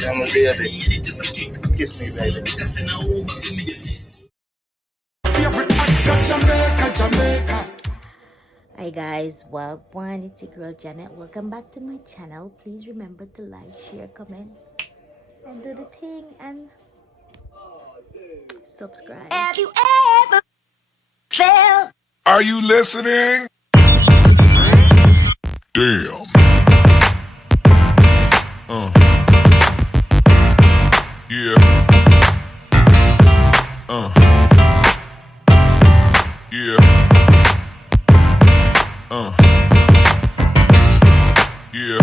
I'm a baby. Kiss me, baby. Hi guys, welcome. It's your girl Janet. Welcome back to my channel. Please remember to like, share, comment, and do the thing and subscribe. Have you ever felt? Are you listening? Damn. Yeah. Yeah. Yeah.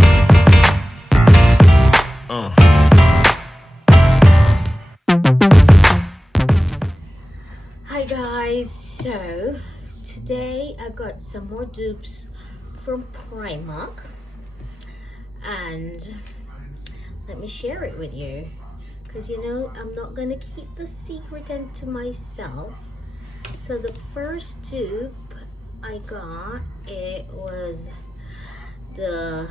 Hi guys, so today I got some more dupes from Primark and let me share it with you because you know I'm not gonna keep the secret into myself. So the first dupe I got, it was the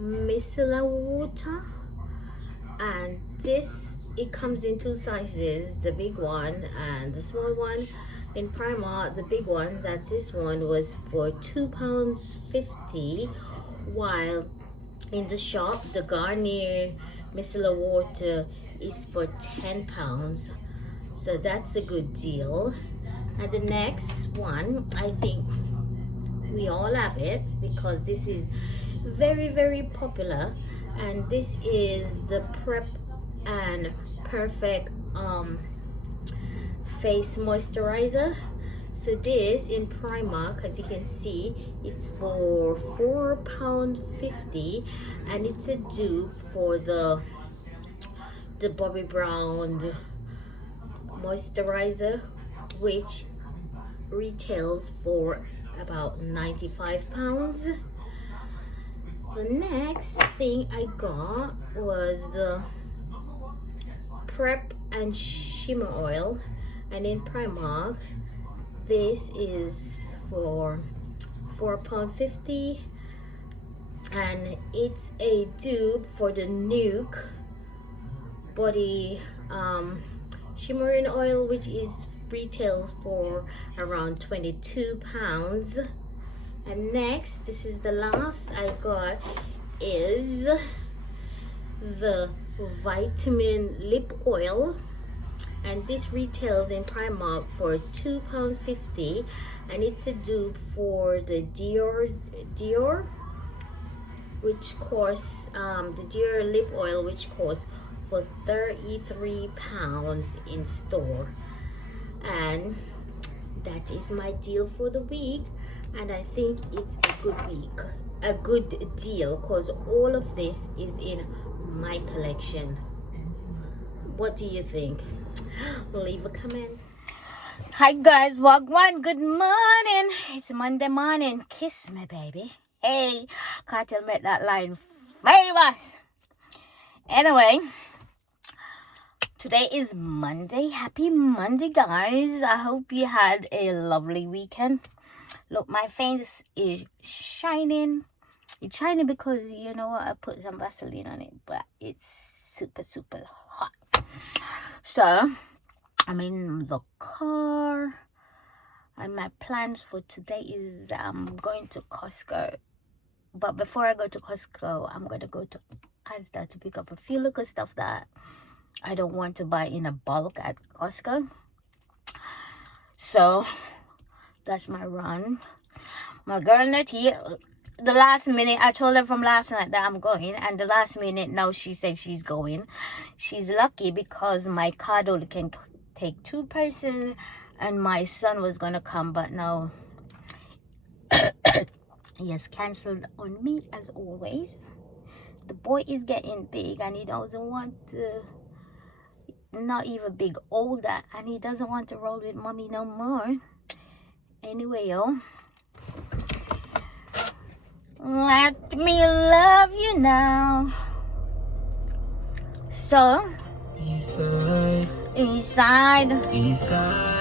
Micellar water, and this, it comes in two sizes, the big one and the small one. In Primark, the big one, that's this one, was for £2.50, while in the shop the Garnier Micellar water is for £10. So that's a good deal. And the next one, I think we all have it because this is very popular, and this is the Prep and Perfect face moisturizer. So this in Primark, as you can see, it's for £4.50, and it's a dupe for the Bobbi Brown moisturizer, which retails for about £95. The next thing I got was the Prep and Shimmer oil, and in Primark this is for £4.50, and it's a dupe for the Nuke Body Shimmering oil, which is retails for around £22. And next, this is the last I got, is the vitamin lip oil, and this retails in Primark for £2.50, and it's a dupe for the Dior, which costs the Dior lip oil, which costs for £33 in store. And that is my deal for the week, and I think it's a good deal, because all of this is in my collection. What do you think? Leave a comment. Hi guys, wagwan, good morning. It's Monday morning. Kiss me, baby. Hey, Cartel make that line famous. Anyway, today is Monday. Happy Monday, guys. I hope you had a lovely weekend. Look, my face is shining. It's shining because, you know what, I put some Vaseline on it, but it's super hot. So, I'm in the car, and my plans for today is I'm going to Costco. But before I go to Costco, I'm going to go to Asda to pick up a few little stuff that I don't want to buy in a bulk at Costco. So that's my run. My girl not here. The last minute, I told her from last night that I'm going, and the last minute now she said she's going. She's lucky because my card only can take 2 persons, and my son was gonna come, but now he has cancelled on me as always. The boy is getting big, and he doesn't want to, not even big, older, and he doesn't want to roll with mommy no more. Anyway, yo, let me love you now. So, Eastside.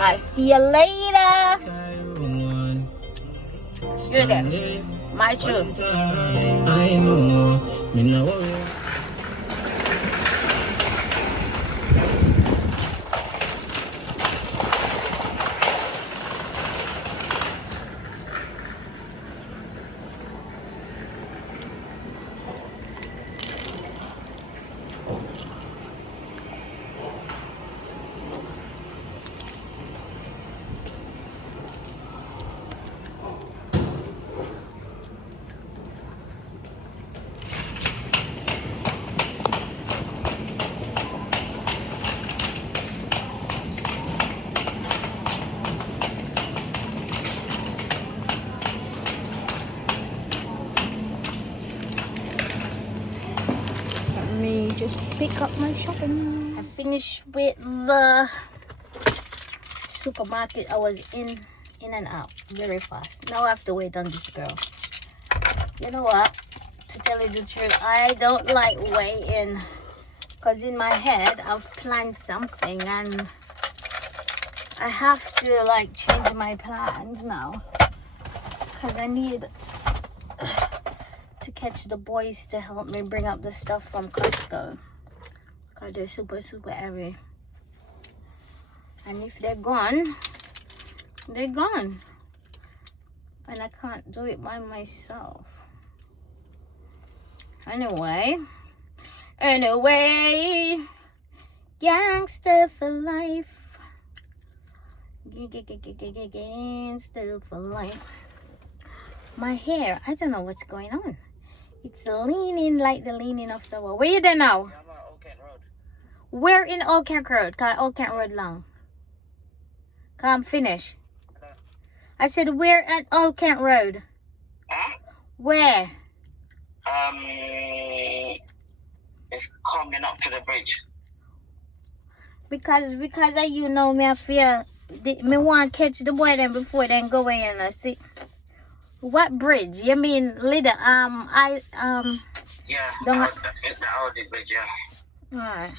I see you later. You're there. My truth. Just pick up my shopping. I finished with the supermarket. I was in and out very fast. Now I have to wait on this girl. You know what? To tell you the truth, I don't like waiting, because in my head I've planned something and I have to like change my plans now, because I need to catch the boys to help me bring up the stuff from Costo, because they're super heavy, and if they're gone, they're gone, and I can't do it by myself. Anyway, gangster for life, gangster for life. My hair, I don't know what's going on. It's leaning like the leaning of the wall. Where you there now? I'm on Old Kent Road. Where in Old Kent Road? Cause Old Kent Road long. Cause I'm finished. Hello? I said, where at Old Kent Road? Huh? Where? It's coming up to the bridge. Because I, you know, me I feel me want to catch the boy then before then go away and see. What bridge? You mean little Yeah, don't the Audi bridge, yeah. alright.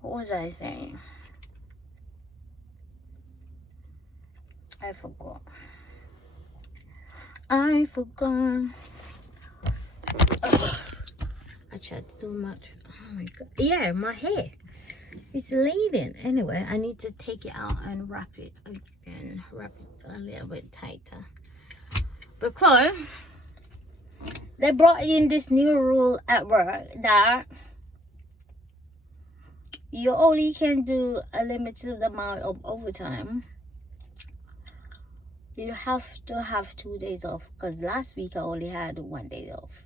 What was I saying? I forgot. Ugh. I chat too much. Oh my god. Yeah, my hair. It's leading. Anyway, I need to take it out and wrap it again. Wrap it a little bit tighter. Because they brought in this new rule at work that you only can do a limited amount of overtime. You have to have 2 days off. Because last week I only had 1 day off.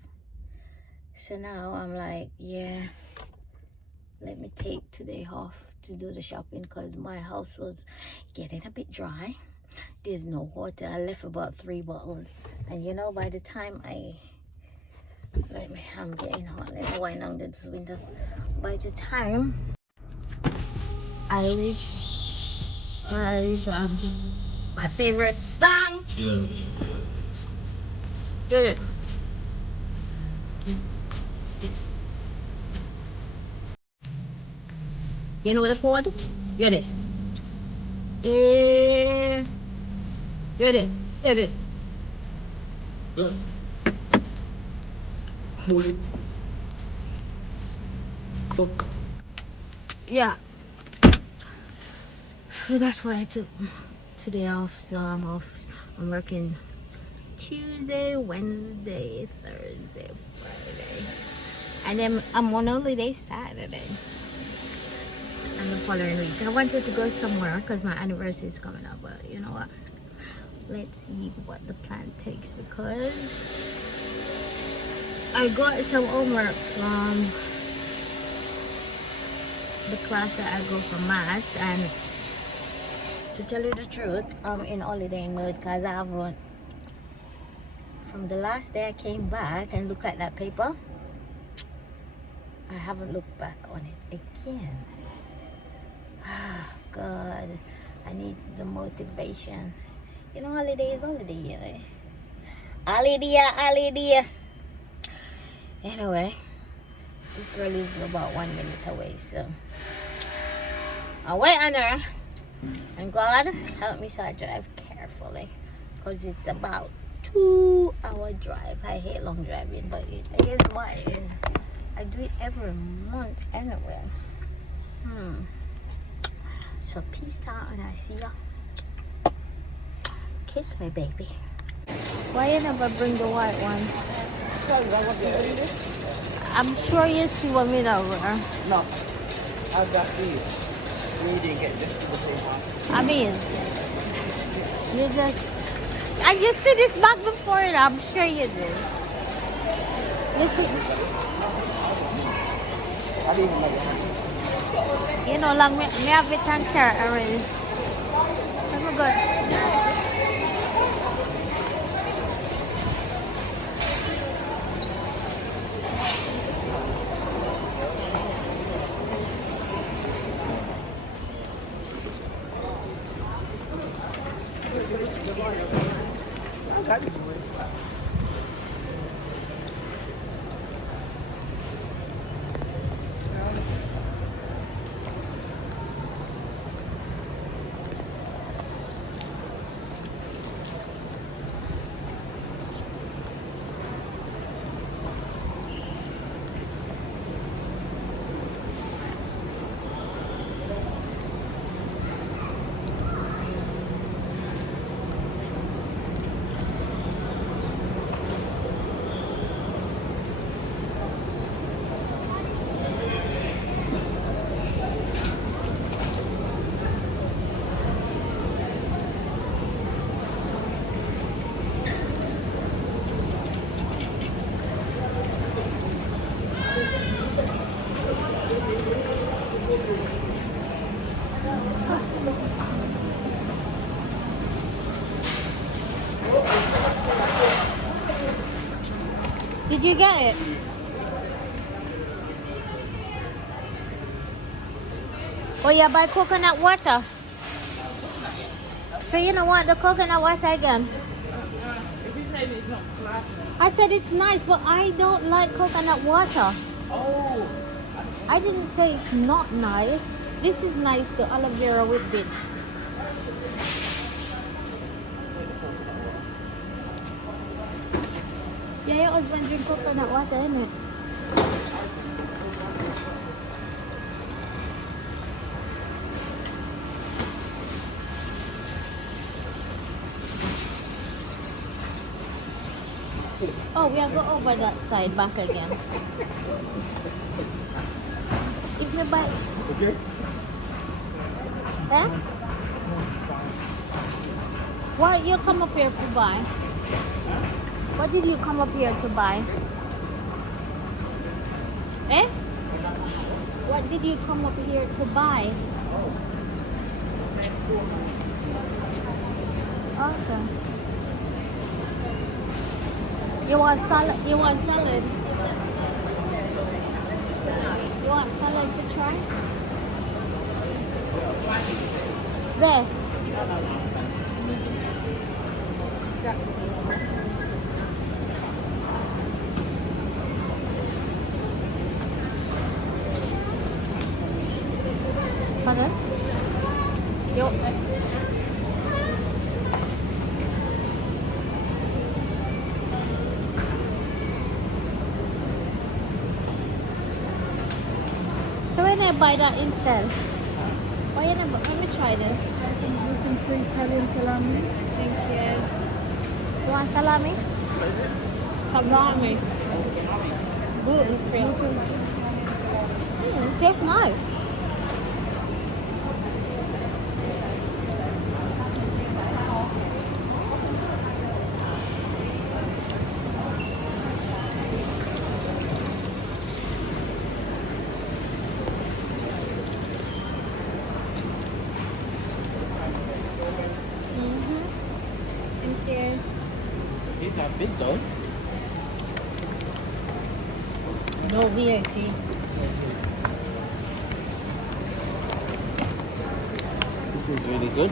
So now I'm like, yeah, let me take today off to do the shopping, because my house was getting a bit dry. There's no water. I left about 3 bottles, and you know, by the time I'm getting hot. Let me wind down this window. By the time I reach my favorite song. Yeah. Good. You know what it's called? Get this. Yeah. Get it. Get it. Boy. Fuck. Yeah. So that's why I took today off. So I'm off. I'm working Tuesday, Wednesday, Thursday, Friday. And then I'm on holiday Saturday. And the following week. I wanted to go somewhere because my anniversary is coming up. But you know what? Let's see what the plan takes, because I got some homework from the class that I go for maths, and to tell you the truth, I'm in holiday mode because I haven't, from the last day I came back and looked at that paper, I haven't looked back on it again. God, I need the motivation. You know, holiday is holiday, you know. Holiday. Anyway, this girl is about 1 minute away, so I'll wait on her. And God, help me so I drive carefully, because it's about 2-hour drive. I hate long driving, but it is what it is. I do it every month anyway. So peace out, and I see ya. Kiss me, baby. Why you never bring the white one? I'm sure you see what me over. No, I got see it. You didn't get this to the same one. I mean, you just... I just see this bag before and I'm sure you did. Listen, I didn't even know that. you know, like me have it on carrot already. I'm good. Did you get it? Oh yeah, buy coconut water. So you don't want the coconut water again? If you say it's not classy. I said it's nice, but I don't like coconut water. Oh. I didn't say it's not nice. This is nice, the aloe vera with bits. Yeah, your husband drink coconut water, innit? Oh, we have to go over that side back again. If you buy... Okay. Eh? What you come up here to buy? What did you come up here to buy? Eh? What did you come up here to buy? Okay. You want salad? You want salad? You want salad to try? There. Pardon? Yo. So when I buy that instead? Why you never? Let me try this. Gluten-free Italian salami. Thank you. You want salami? Salami. Gluten free. Tastes nice. Thank you. These are big though. No VAT. This is really good.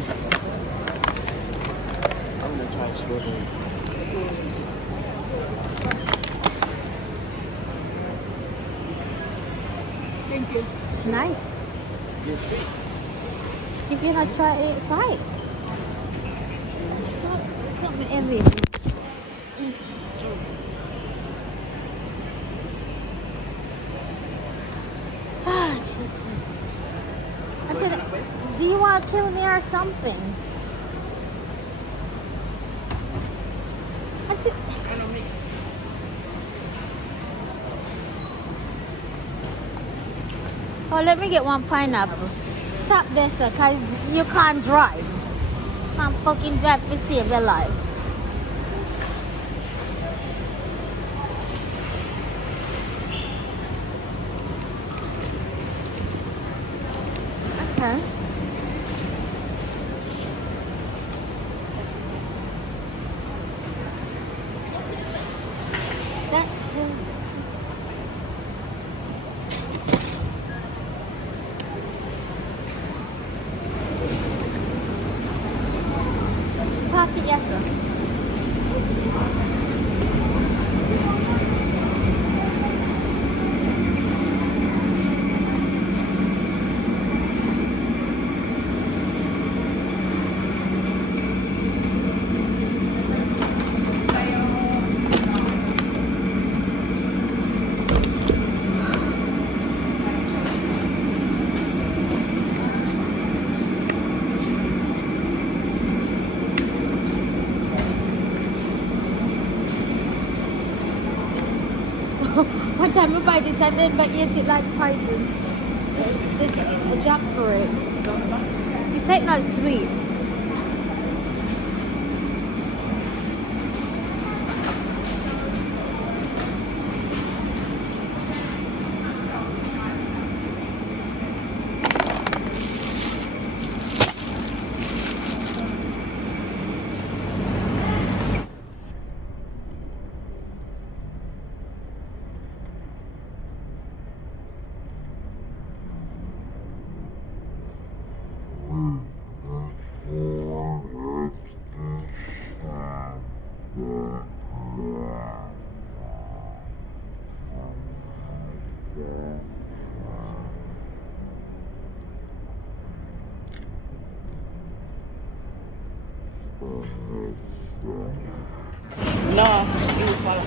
I'm gonna try strawberry. Thank you. It's nice. You see? If you not try it, try it. It's not everything. Ah, Jesus. I said, do you want to kill me or something? I Well, let me get one pineapple. Stop there, sir, because you can't drive. Can't fucking drive to save your life. Okay. That, park it, yes, sir. One time we buy this and then but eat it like poison. A jack for it. It's like not sweet. No, you follow.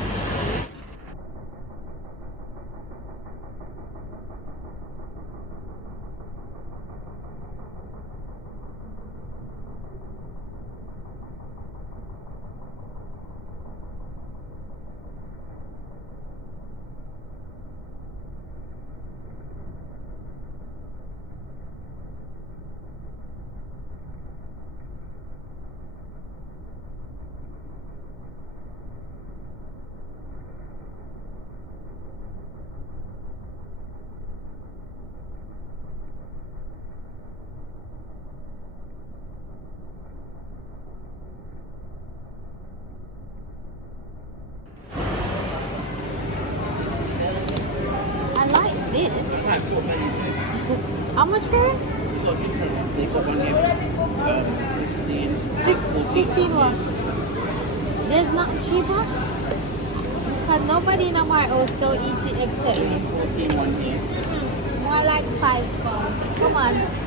I like this. I put money How much for it? so different. They got one here. 15. 15 what? There's nothing cheaper? Because nobody in my house don't eat it except me. 14 one here. More like 5 pounds. Come on.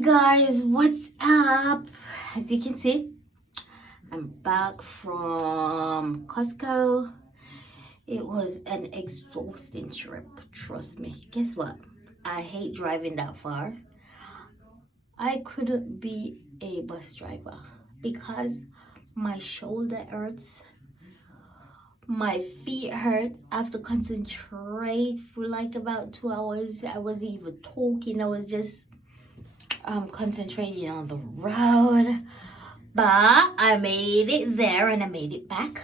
guys, what's up? As you can see, I'm back from Costco. It was an exhausting trip, trust me. Guess what? I hate driving that far. I couldn't be a bus driver because my shoulder hurts, my feet hurt. I have to concentrate for like about 2 hours. I wasn't even talking, I was just concentrating on the road. But I made it there and I made it back.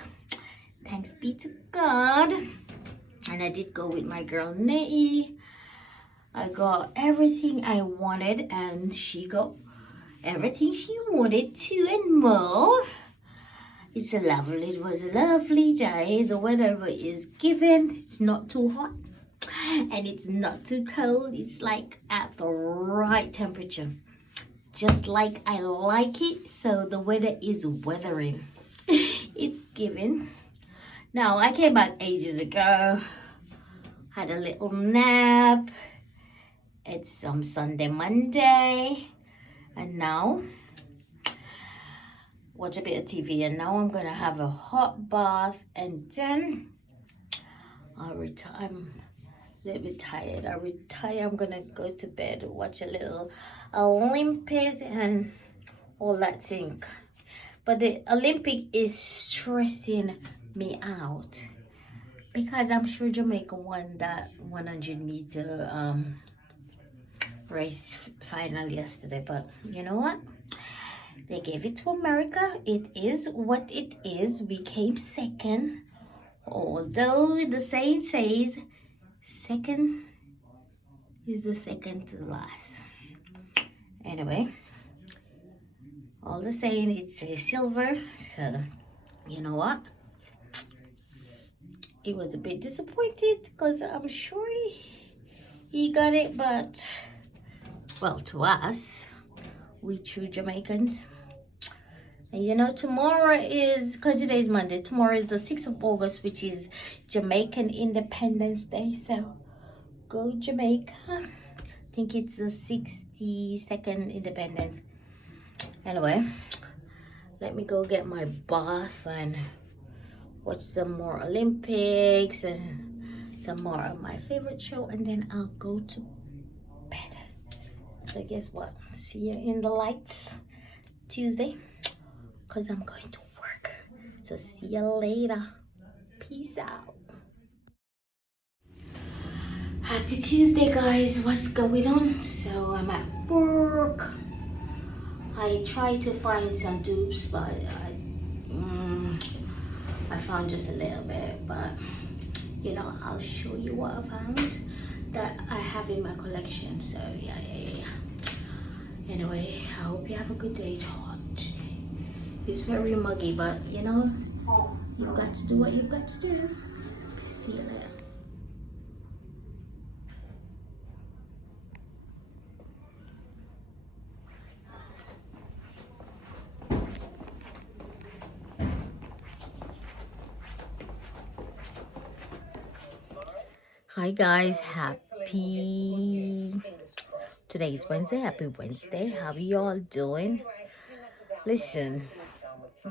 Thanks be to God. And I did go with my girl Nettie. I got everything I wanted and she got everything she wanted too and more. It was a lovely day. The weather is given. It's not too hot and it's not too cold. It's like at the right temperature, just like I like it. So the weather is weathering. It's given. Now I came back ages ago, had a little nap. It's Sunday, Monday, and now watch a bit of TV, and now I'm gonna have a hot bath, and then I'll retire. I'm a little bit tired. I'll retire. I'm gonna go to bed, watch a little Olympic and all that thing. But the Olympic is stressing me out because I'm sure Jamaica won that 100-meter race final yesterday. But you know what? They gave it to America. It is what it is. We came second. Although the saying says second is the second to last. Anyway, all the same, it's a silver. So, you know what? It was a bit disappointed because I'm sure he got it, but well, to us, we true Jamaicans. And you know, tomorrow is, because today is Monday, tomorrow is the 6th of August, which is Jamaican Independence Day. So go Jamaica. I think it's the 62nd independence. Anyway, let me go get my bath and watch some more Olympics and some more of my favorite show, and then I'll go to bed. So guess what? See you in the lights Tuesday, because I'm going to work. So see you later. Peace out. Happy Tuesday, guys. What's going on? So I'm at work. I tried to find some dupes, but I found just a little bit. But you know, I'll show you what I found that I have in my collection. So yeah. Anyway, I hope you have a good day. It's hot. It's very muggy, but you know, you've got to do what you've got to do. See you later. Hi guys, today's Wednesday. Happy Wednesday. How are you all doing? Listen,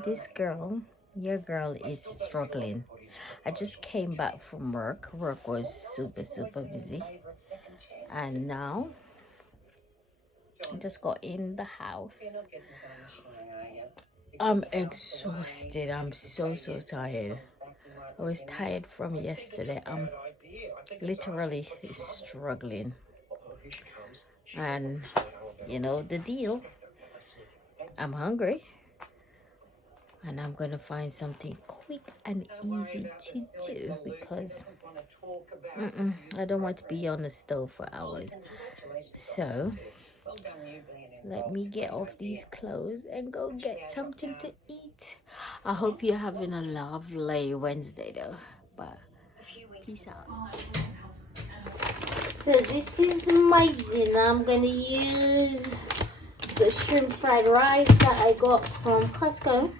this girl, your girl is struggling. I just came back from work. Work was super busy, and now I just got in the house. I'm exhausted. I'm so tired. I was tired from yesterday. I'm literally struggling, and you know the deal. I'm hungry, and I'm gonna find something quick and easy to do because I don't want to be on the stove for hours. So let me get off these clothes and go get something to eat. I hope you're having a lovely Wednesday though. But peace out. So this is my dinner. I'm gonna use the shrimp fried rice that I got from Costco.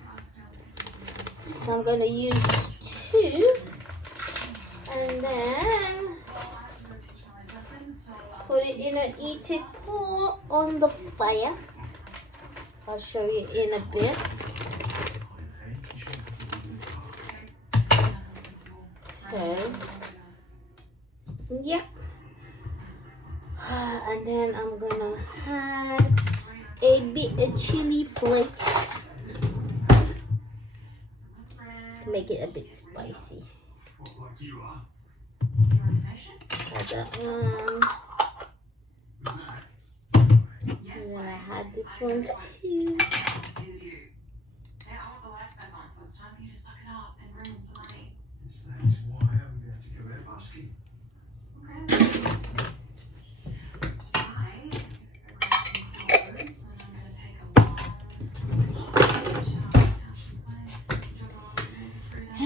So I'm gonna use 2, and then put it in an heated pot on the fire. I'll show you in a bit. Okay. Yeah. And then I'm gonna add a bit of chili flakes to make it a bit spicy. Add that one. And then I had this one too.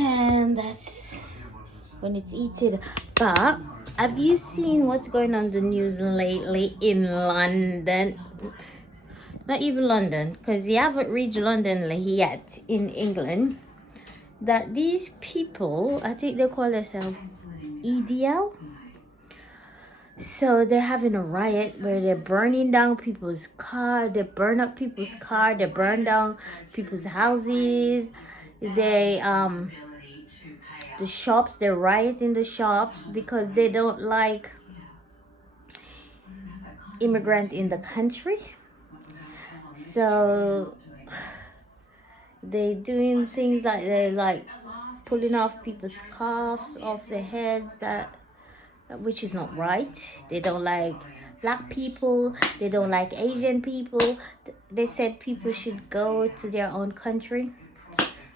And that's when it's eaten. But have you seen what's going on in the news lately in London? Not even London, because you haven't reached London yet, in England. That these people, I think they call themselves EDL. So they're having a riot where they're burning down people's car. They burn up people's car. They burn down people's houses. They the shops, they riot in the shops because they don't like immigrant in the country. So they doing things like they're like pulling off people's scarves off their heads, which is not right. They don't like black people. They don't like Asian people. They said people should go to their own country.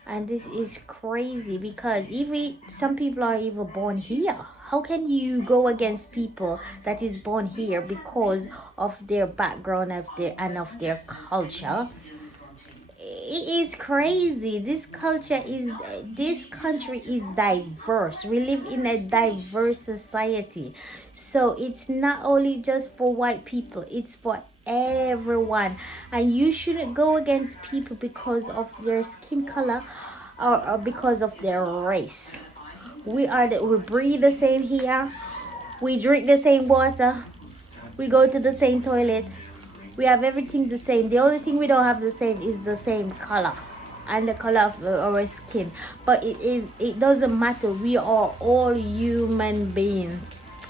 And this is crazy because even some people are even born here. How can you go against people that is born here because of their background of their culture? It is crazy. This country is diverse. We live in a diverse society. So it's not only just for white people, it's for everyone. And you shouldn't go against people because of their skin color or because of their race. We breathe the same here. We drink the same water. We go to the same toilet. We have everything the same. The only thing we don't have the same is the same color and the color of our skin. But it doesn't matter. We are all human beings.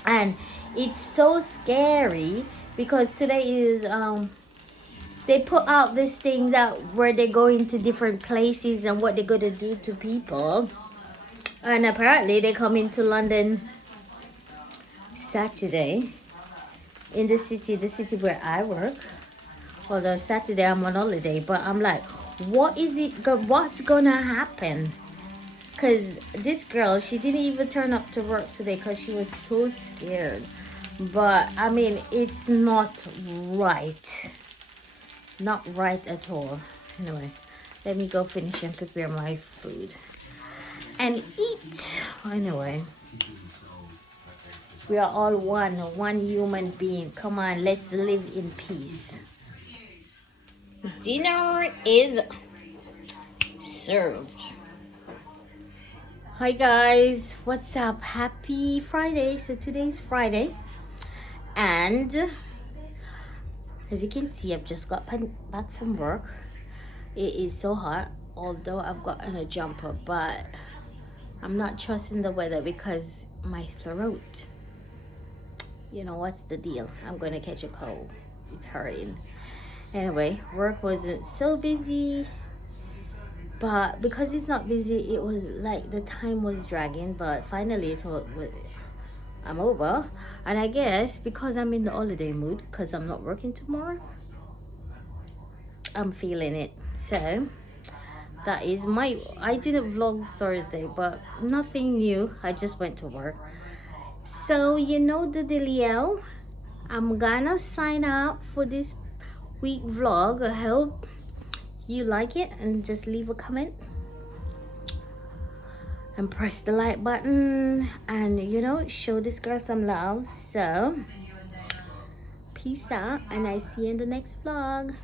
And it's so scary because today is they put out this thing that where they go into different places and what they're gonna do to people. And apparently they come into London Saturday in the city where I work. Although Saturday I'm on holiday, but I'm like, what's gonna happen? Because this girl, she didn't even turn up to work today because she was so scared. But I mean, it's not right. Not right at all. Anyway, let me go finish and prepare my food and eat. Anyway, we are all one human being. Come on, let's live in peace. Dinner is served. Hi guys, what's up? Happy Friday. So today's Friday, and as you can see, I've just got back from work. It is so hot, although I've gotten a jumper, but I'm not trusting the weather because my throat, you know what's the deal? I'm gonna catch a cold. It's hurting. Anyway, work wasn't so busy, but because it's not busy, it was like the time was dragging, but finally I'm over. And I guess because I'm in the holiday mood, because I'm not working tomorrow, I'm feeling it. So that is I didn't vlog Thursday, but nothing new. I just went to work. So you know the dealio. I'm gonna sign up for this week vlog. I hope you like it, and just leave a comment and press the like button and show this girl some love. So peace out, and I see you in the next vlog.